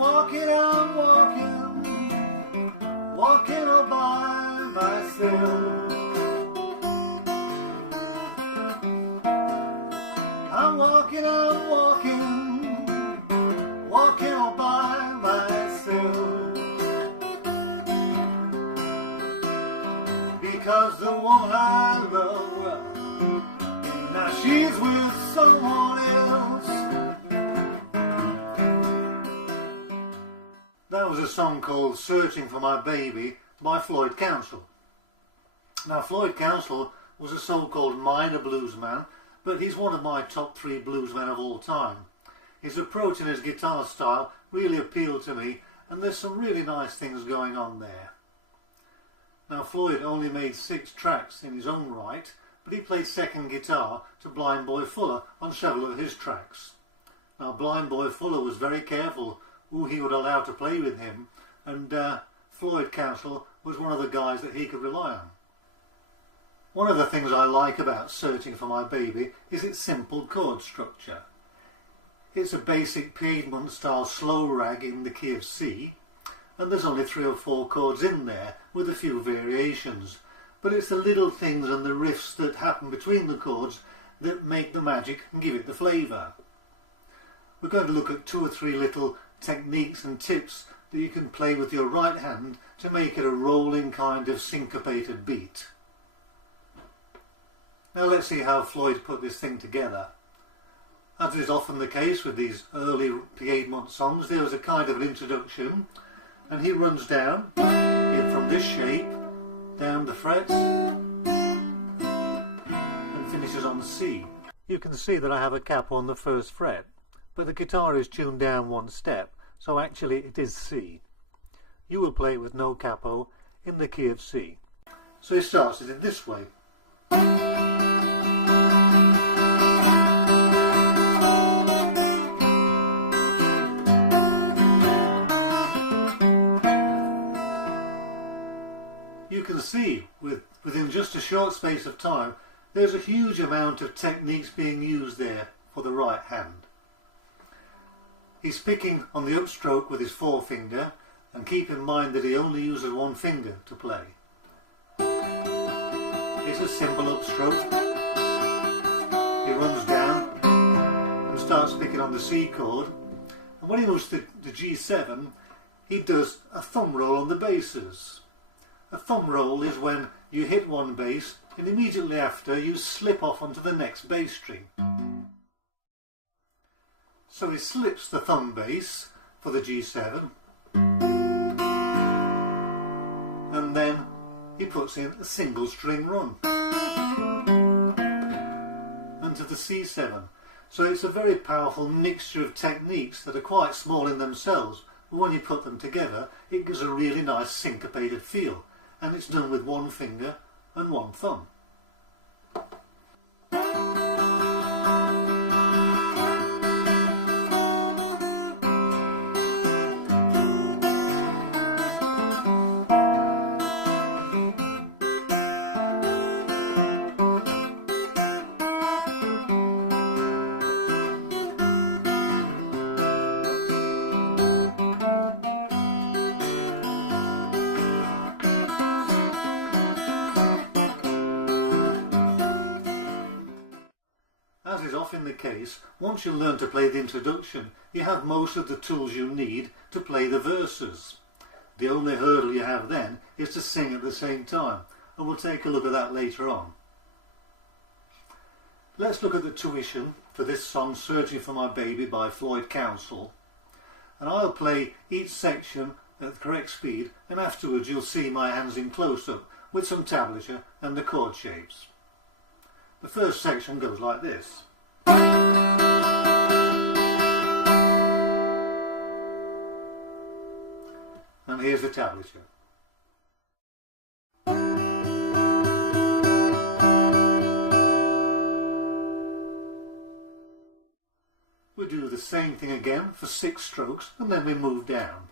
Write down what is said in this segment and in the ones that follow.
I'm walking all by myself. I'm walking all by myself. Because the one I love, well, now she's with someone else. That was a song called Searching for My Baby by Floyd Council. Now Floyd Council was a so-called minor bluesman, but he's one of my top 3 bluesmen of all time. His approach and his guitar style really appealed to me, and there's some really nice things going on there. Now Floyd only made 6 tracks in his own right, but he played second guitar to Blind Boy Fuller on several of his tracks. Now Blind Boy Fuller was very careful who he would allow to play with him, and Floyd Council was one of the guys that he could rely on. One of the things I like about Searching for My Baby is its simple chord structure. It's a basic Piedmont style slow rag in the key of C, and there's only 3 or 4 chords in there with a few variations, but it's the little things and the riffs that happen between the chords that make the magic and give it the flavour. We're going to look at 2 or 3 little techniques and tips that you can play with your right hand to make it a rolling kind of syncopated beat. Now let's see how Floyd put this thing together. As is often the case with these early Piedmont songs, there was a kind of an introduction, and he runs down from this shape down the frets and finishes on C. You can see that I have a cap on the 1st fret, but the guitar is tuned down 1 step, so actually it is C. You will play it with no capo in the key of C. So he starts it in this way. You can see within just a short space of time there's a huge amount of techniques being used there for the right hand. He's picking on the upstroke with his forefinger, and keep in mind that he only uses 1 finger to play. It's a simple upstroke. He runs down and starts picking on the C chord, and when he moves to the G7 he does a thumb roll on the basses. A thumb roll is when you hit 1 bass and immediately after you slip off onto the next bass string. So he slips the thumb bass for the G7, and then he puts in a single string run into the C7. So it's a very powerful mixture of techniques that are quite small in themselves, but when you put them together it gives a really nice syncopated feel, and it's done with 1 finger and 1 thumb. As is often the case, once you learn to play the introduction, you have most of the tools you need to play the verses. The only hurdle you have then is to sing at the same time, and we'll take a look at that later on. Let's look at the tuition for this song, Searching for My Baby by Floyd Council, and I'll play each section at the correct speed, and afterwards you'll see my hands in close-up with some tablature and the chord shapes. The first section goes like this. And here's the tablature. We do the same thing again for 6 strokes, and then we move down.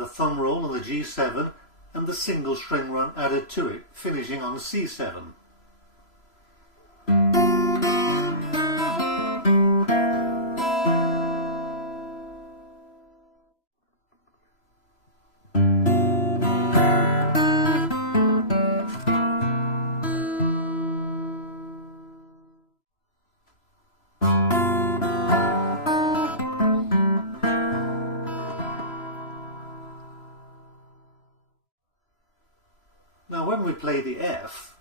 the thumb roll on the G7 and the single string run added to it, finishing on C7. Now when we play the F,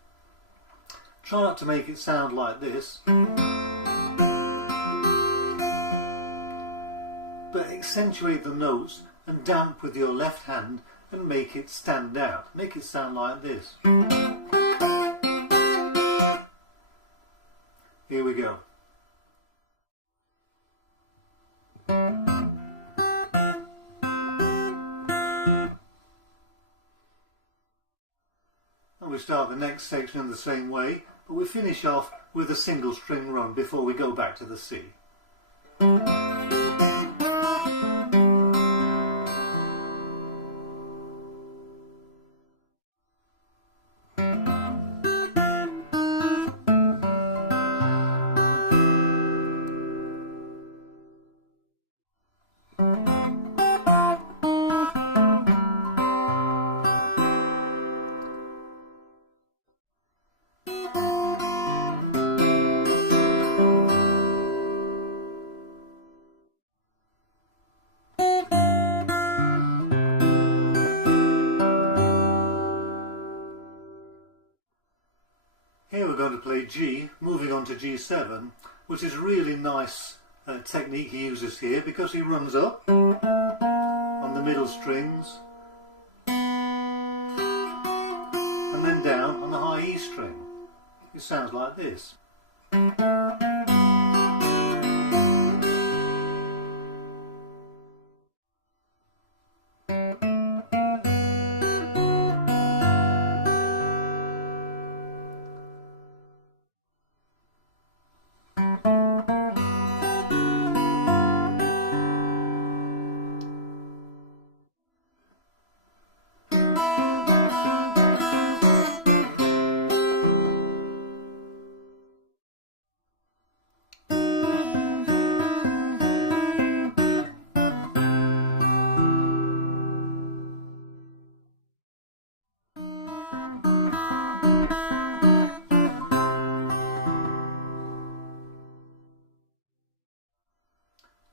try not to make it sound like this, but accentuate the notes and damp with your left hand and make it stand out. Make it sound like this. Here we go. We start the next section in the same way, but we finish off with a single string run before we go back to the C. Here we're going to play G, moving on to G7, which is a really nice technique he uses here because he runs up on the middle strings and then down on the high E string. It sounds like this.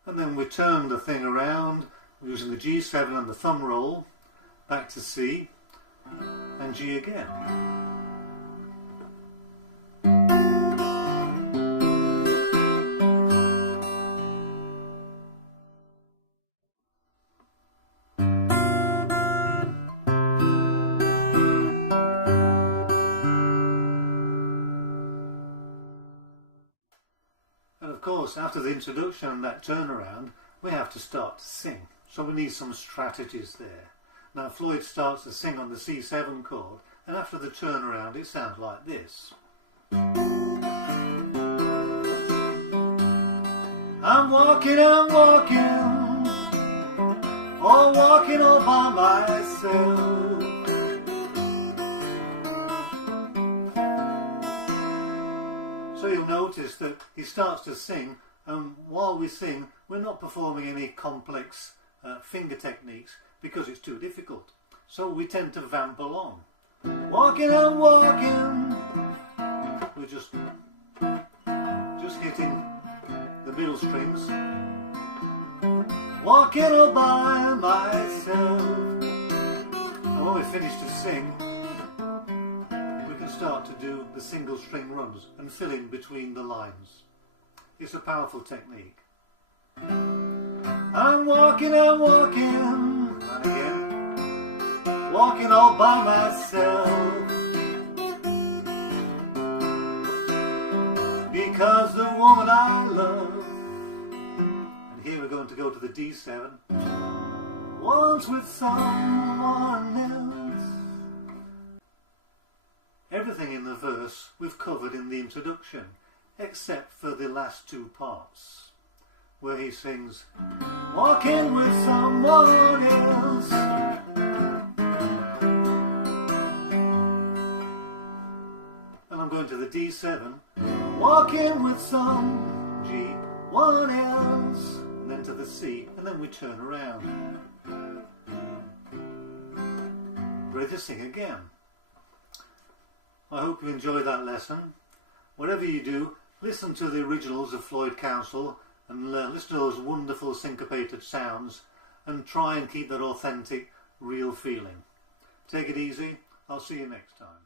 And then we turn the thing around using the G7 and the thumb roll, back to C and G again. And of course, after the introduction and that turnaround, we have to start to sing. So we need some strategies there. Now Floyd starts to sing on the C7 chord, and after the turnaround it sounds like this. I'm walking, all walking all by myself. So you'll notice that he starts to sing, and while we sing, we're not performing any complex finger techniques because it's too difficult. So we tend to vamp along. Walking and walking. We're just hitting the middle strings. Walking all by myself. And when we finish to sing, start to do the single string runs and fill in between the lines. It's a powerful technique. I'm walking, and again, walking all by myself, because the woman I love, and here we're going to go to the D7, once with someone else. Everything in the verse we've covered in the introduction, except for the last two parts, where he sings, walking with someone else. the D7, walking with some G, one else, and then to the C, and then we turn around. Ready to sing again. I hope you enjoyed that lesson. Whatever you do, listen to the originals of Floyd Council and listen to those wonderful syncopated sounds and try and keep that authentic, real feeling. Take it easy. I'll see you next time.